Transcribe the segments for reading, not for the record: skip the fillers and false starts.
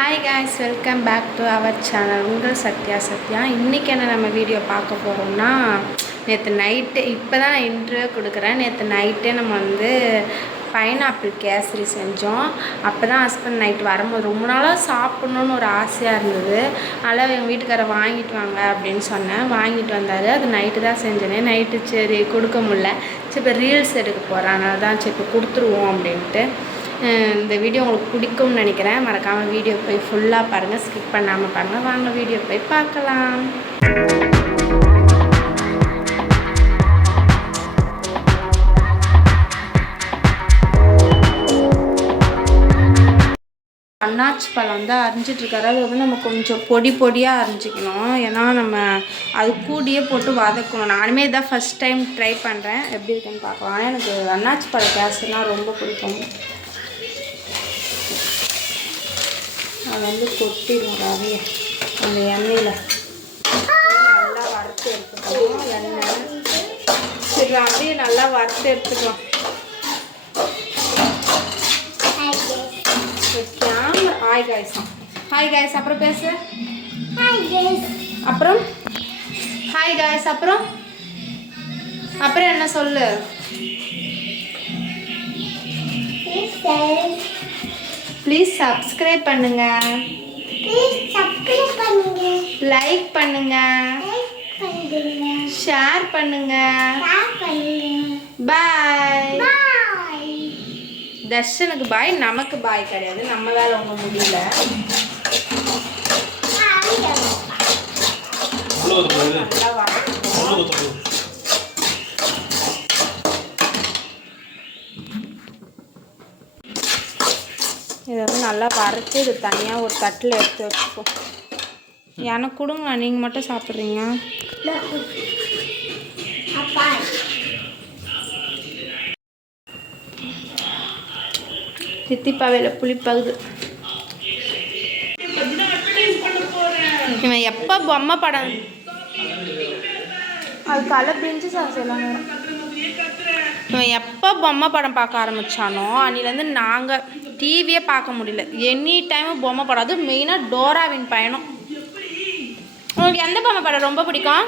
Hi guys, welcome back to our channel. உங்கள் சத்யா. இன்றைக்கி என்ன நம்ம வீடியோ பார்க்க போகிறோம்னா, நேற்று நைட்டு இப்போ தான் நான் இன்டர்வியூ கொடுக்குறேன். நேற்று நைட்டே நம்ம பைனாப்பிள் கேசரி செஞ்சோம். அப்போ தான் ஹஸ்பண்ட் நைட்டு வரும்போது ரொம்ப நாளாக சாப்பிட்ணுன்னு ஒரு ஆசையாக இருந்தது. அதனால் எங்கள் வீட்டுக்காரரை வாங்கிட்டு வாங்க அப்படின்னு சொன்னேன். வாங்கிட்டு வந்தார். அது நைட்டு தான் செஞ்சேனே. நைட்டு சரி கொடுக்க முடில. சரி இப்போ ரீல்ஸ் எடுக்க போகிறேன், அதனால தான் சரி இப்போ கொடுத்துருவோம் அப்படின்ட்டு. இந்த வீடியோ உங்களுக்கு பிடிக்கும்னு நினைக்கிறேன். மறக்காமல் வீடியோ போய் ஃபுல்லாக பாருங்கள், ஸ்கிப் பண்ணாமல் பாருங்கள். வாங்க வீடியோ போய் பார்க்கலாம். அன்னாச்சி பழம் அரிஞ்சிட்ருக்காரு. அது நம்ம கொஞ்சம் பொடியாக அரிஞ்சிக்கணும். ஏன்னா நம்ம அது கூடியே போட்டு வதக்கணும். நானுமே இதான் ஃபஸ்ட் டைம் ட்ரை பண்ணுறேன், எப்படி இருக்குன்னு பார்க்கலாம். எனக்கு அன்னாச்சி பழம் கேசரினால் ரொம்ப பிடிக்கும். அது கொட்டிடும் ரவையை அந்த எண்ணெயில் நல்லா வறுத்து எடுத்துக்கணும். எண்ணெய் சரி அப்படியே நல்லா வறுத்து எடுத்துக்கலாம். ஹாய் காய்ஸ் அப்புறம் பேசு. அப்புறம் ஹாய் காய்ஸ் அப்புறம் என்ன சொல்லு. ப்ளீஸ் சப்ஸ்கிரைப் பண்ணுங்க, லைக் பண்ணுங்க, ஷேர் பண்ணுங்க. பாய். தர்ஷனுக்கு பாய், நமக்கு பாய் கிடையாது. நம்ம வேலை ஒன்றும் முடியல. இதை நல்லா வறுத்து இது தனியாக ஒரு தட்டில் எடுத்து வச்சுப்போம். எனக்கு கொடுங்களா, நீங்கள் மட்டும் சாப்பிட்றீங்க. தித்திப்பாவையில் புளிப்பாகுது. இவன் எப்போ பொம்மை படம் அது கலை பிரிஞ்சு செய்யலாம். இவன் எப்போ பொம்மை படம் பார்க்க ஆரம்பித்தானோ அன்னிலேருந்து நாங்கள் டிவியே பார்க்க முடியல. எனி டைமும் பொம்மை படம், அதுவும் மெயினாக டோராவின் பயணம். உங்களுக்கு எந்த பொம்மை படம் ரொம்ப பிடிக்கும்?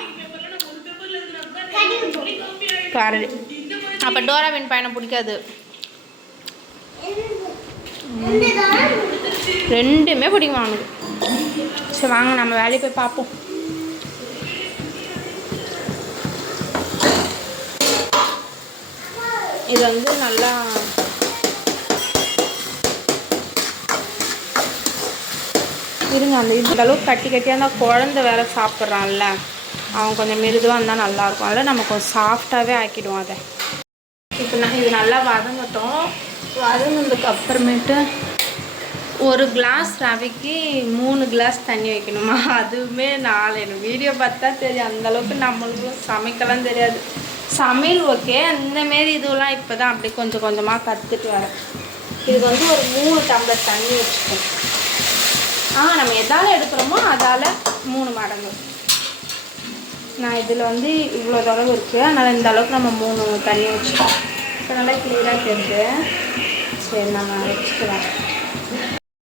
கரடி. அப்போ டோராவின் பயணம் பிடிக்காது. ரெண்டுமே பிடிக்கும் அவனுக்கு. சரி வாங்க நம்ம வேலையை போய் பார்ப்போம். இது நல்லா இருங்க. இந்த அளவுக்கு கட்டியாக இருந்தால் குழந்தை வேறு சாப்பிட்றான்ல, அவன் கொஞ்சம் மிருதுவாக இருந்தால் நல்லாயிருக்கும். அதில் நம்ம கொஞ்சம் சாஃப்டாகவே ஆக்கிடுவோம் அதை. இப்போ இது நல்லா வதங்கட்டும். வதங்கினதுக்கு அப்புறமேட்டு ஒரு கிளாஸ் ரவைக்கு 3 கிளாஸ் தண்ணி வைக்கணுமா? அதுவுமே எனக்கு வீடியோ பார்த்தா தெரியும். அந்தளவுக்கு நம்மளுக்கும் சமைக்கலாம் தெரியாது. சமையல் ஓகே, அந்தமாரி இதுவெல்லாம் இப்போ தான் அப்படி கொஞ்சம் கொஞ்சமாக கற்றுட்டு வரேன். இதுக்கு ஒரு 3 டம்ளர் தண்ணி வச்சுக்கோம். நம்ம எதால் எடுக்கிறோமோ அதால் 3 மடங்கு. நான் இதில் இவ்வளோ அளவு இருக்குது, அதனால் இந்த அளவுக்கு நம்ம 3 தண்ணி வச்சுக்கோம். இப்போ நல்லா கிளியராக தெரியுது. சரி நம்ம வச்சுக்கலாம்.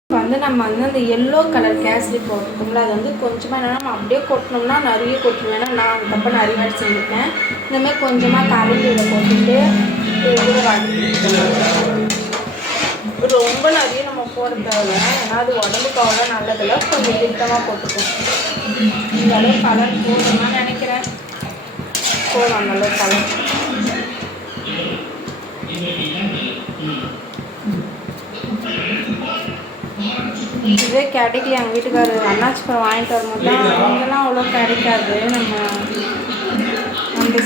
இப்போ நம்ம அந்த எல்லோ கலர் கேசரி போட்டுக்கோங்களா, அது கொஞ்சமாக என்னென்னா நம்ம அப்படியே கொட்டினோம்னா நிறைய கொட்டணும். ஏன்னா நான் அதுக்கப்புறம் நிறைய வாட்டி செஞ்சுருக்கேன். இந்தமாதிரி கொஞ்சமாக கரண்டியில் போட்டுட்டு ரொம்ப நிறைய நம்ம போட தேவை. ஏன்னா அது உடம்புக்கு அவ்வளோ நல்லதில்லை. கொஞ்சம் திட்டமாக போட்டுக்கோம். இந்த அளவு கலர் போடணும்னா நினைக்கிறேன். போதும் அந்த அளவு கலர். இதே கிடைக்கல. எங்கள் வீட்டுக்காரர் அன்னாச்சி பழம் வாங்கிட்டு வரும்போது தான் இங்கெல்லாம் அவ்வளோ கிடைக்காது. நம்ம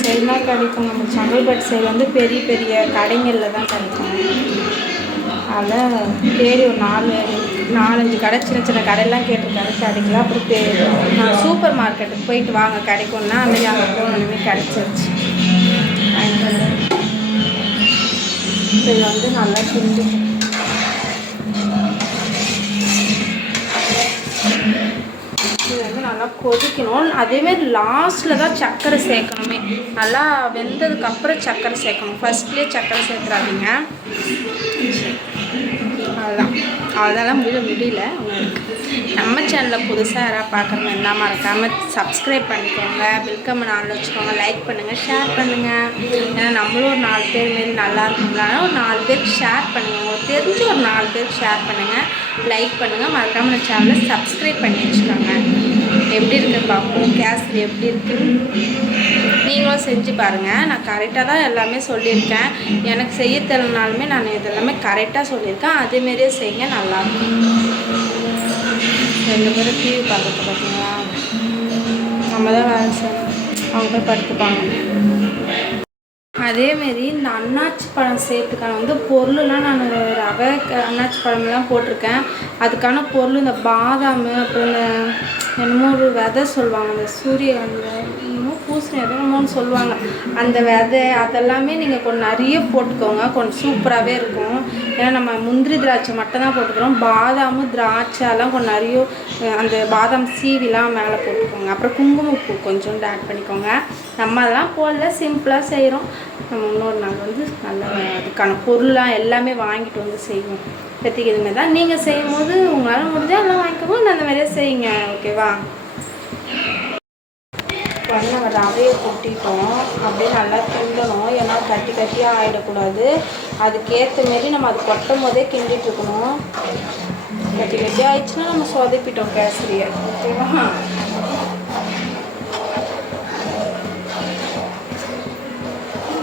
சைடு தான் கிடைக்கும். நம்ம செங்கல்பட்டு சைடு பெரிய பெரிய கடைங்களில் தான் கிடைக்கும். அதில் தேடி ஒரு 4-5 கடை, சின்ன சின்ன கடையெல்லாம் கேட்டிருக்காரு, கிடைக்கல. அப்புறம் நான் சூப்பர் மார்க்கெட்டுக்கு போயிட்டு வாங்க கிடைக்கும்னா அந்த அங்கே போகணுமே கிடைச்சிருச்சு. இது நல்லா கிண்டி இது நல்லா கொதிக்கணும். அதேமாரி லாஸ்ட்டில் தான் சர்க்கரை சேர்க்கணுமே. நல்லா வெந்ததுக்கப்புறம் சர்க்கரை சேர்க்கணும். ஃபஸ்ட்லேயே சர்க்கரை சேர்த்துறாதீங்க. அதுதான் அதெல்லாம் முடியல. நம்ம சேனலில் புதுசாக யாராவது பார்க்குறவங்க என்ன மறக்காமல் சப்ஸ்கிரைப் பண்ணிக்கோங்க, வெல்கம் ஆனில் வச்சுக்கோங்க, லைக் பண்ணுங்கள், ஷேர் பண்ணுங்கள். ஏன்னா நம்மளும் ஒரு 4 பேர் மாரி நல்லா இருக்கும்னாலும் ஒரு 4 பேருக்கு ஷேர் பண்ணுங்கள். உங்களுக்கு தெரிஞ்சு ஒரு 4 பேருக்கு ஷேர் பண்ணுங்கள், லைக் பண்ணுங்கள், மறக்காமல் இந்த சேனலை சப்ஸ்கிரைப் பண்ணி வச்சுக்கோங்க. எப்படி இருக்குது பார்ப்போம், கேசரி எப்படி இருக்குது நீங்களும் செஞ்சு பாருங்கள். நான் கரெக்டாக தான் எல்லாமே சொல்லியிருக்கேன். எனக்கு செய்ய தெரியலனாலுமே நான் இதெல்லாமே கரெக்டாக சொல்லியிருக்கேன். அதேமாரியே செய்யுங்க, நல்லாயிருக்கும். 2 பேரும் டிவி பார்க்குறது பார்த்தீங்களா, நம்ம தான் வேலை செய்யணும், அவங்க போய் படுத்துப்பாங்க. அதேமாரி இந்த அன்னாச்சி பழம் செய்யறதுக்கான பொருள்லாம் நான் ரவை அன்னாச்சி பழம்லாம் போட்டிருக்கேன். அதுக்கான பொருள் இந்த பாதாம், அப்புறம் இந்த என்னமோ ஒரு விதை சொல்லுவாங்க, இந்த சூரியகாந்தி என்னமோ பூசணி என்னமோன்னு சொல்லுவாங்க, அந்த விதை அதெல்லாமே நீங்கள் கொஞ்சம் நிறைய போட்டுக்கோங்க, கொஞ்சம் சூப்பராகவே இருக்கும். ஏன்னா நம்ம முந்திரி திராட்சை மட்டும் தான் போட்டுக்கிறோம். பாதாம் திராட்சைலாம் கொஞ்சம் நிறைய அந்த பாதாம் சீவிலாம் மேலே போட்டுக்கோங்க. அப்புறம் குங்குமப்பூ கொஞ்சோண்டு ஆட் பண்ணிக்கோங்க. நம்ம அதெல்லாம் போடல, சிம்பிளாக செய்கிறோம். நம்ம இன்னொரு நாள் நல்லா அதுக்கான பொருளாக எல்லாமே வாங்கிட்டு செய்வோம். பற்றிக்கு இதுமாதிரி தான் நீங்கள் செய்யும் போது உங்களால் முடிஞ்சால் எல்லாம் வாங்கிக்கோங்க, அந்த மாதிரியே செய்யுங்க. ஓகேவா? நம்ம ரவையை கொட்டிட்டோம், அப்படியே நல்லா கிண்டணும். ஏன்னா கட்டி கட்டியாக ஆகிடக்கூடாது. அதுக்கேற்ற மாரி நம்ம அது கொட்டும் போதே கிண்டிட்டு இருக்கணும். கட்டி கட்டி ஆயிடுச்சுன்னா நம்ம சொதப்பிட்டோம் கேசரியை. ஓகேவா?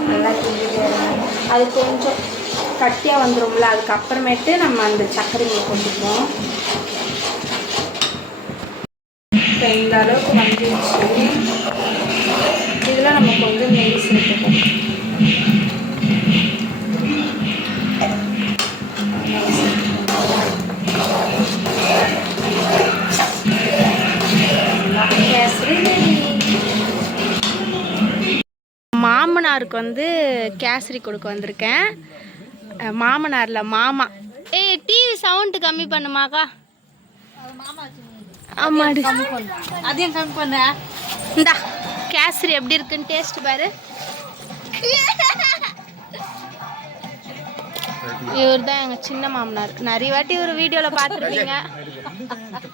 நல்லா கிண்டிட்டே அது கொஞ்சம் கட்டியாக வந்துடும்ல, அதுக்கப்புறமேட்டு நம்ம அந்த சர்க்கரையை கொட்டிப்போம். இப்போ இந்த அளவுக்கு வந்துடுச்சு. இதில் நம்ம கொஞ்சம் நெய் சேர்த்துப்போம். மாமனாருக்கு கேசரி கொடுக்க வந்திருக்கேன். மாமனாரில் மாமா. டிவி சவுண்டு கம்மி பண்ணுமாக்கா. ஆமாடி, அதையும் கம்மி பண்ண. இந்தா கேசரி எப்படி இருக்குன்னு டேஸ்ட் பாரு. இவர் தான் எங்கள் சின்ன மாமனார். நிறைய வாட்டி ஒரு வீடியோவில் பார்த்துருப்பீங்க.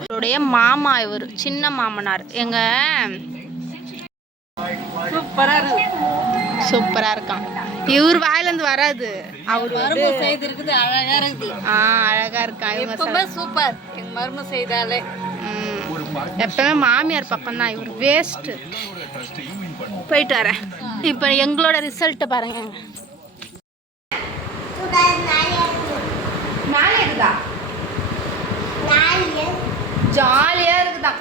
இவருடைய மாமா, இவர் சின்ன மாமனார். சூப்பரா இருக்கான். இவர் வாயிலிருந்து வராது. அவர் அழகா இருக்கான். இவங்க சூப்பர். எங்க மரும செய்தாலே எப்பவுமே மாமியார் பக்கம் தான். இவர் வேஸ்ட். போயிட்டு வரேன். இப்போ எங்களோட ரிசல்ட்டை பாருங்க. மேலே இருக்குதா? ஜாலியா இருக்குதான்.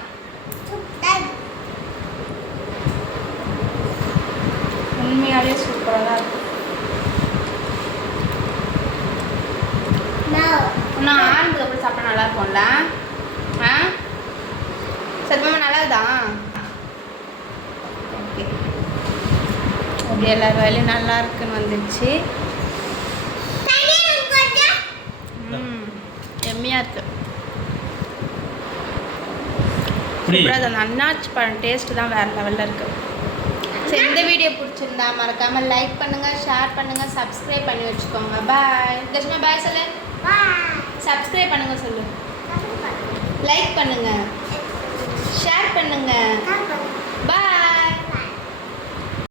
உண்மையாலே சூப்பராக தான் இருக்கும். நான் ஆரம்பத்துக்கு அப்புறம் சாப்பிட்டா நல்லா இருக்கும்ல. சத்தியமா நல்லா இருக்குதா? ஓகே ஓகே, எல்லா வேலையும் நல்லா இருக்குன்னு வந்துடுச்சு. எம்மியா இருக்கு. அந்த அன்னாச்சி பழம் டேஸ்ட் தான் வேற லெவலில் இருக்கு. சரி, இந்த வீடியோ பிடிச்சிருந்தா மறக்காமல் லைக் பண்ணுங்கள், ஷேர் பண்ணுங்கள், சப்ஸ்கிரைப் பண்ணி வச்சுக்கோங்க. பாய். தர்ஷனா பாய் சொல்லு. சப்ஸ்கிரைப் பண்ணுங்கள் சொல்லு. லைக் பண்ணுங்கள், ஷேர் பண்ணுங்கள்.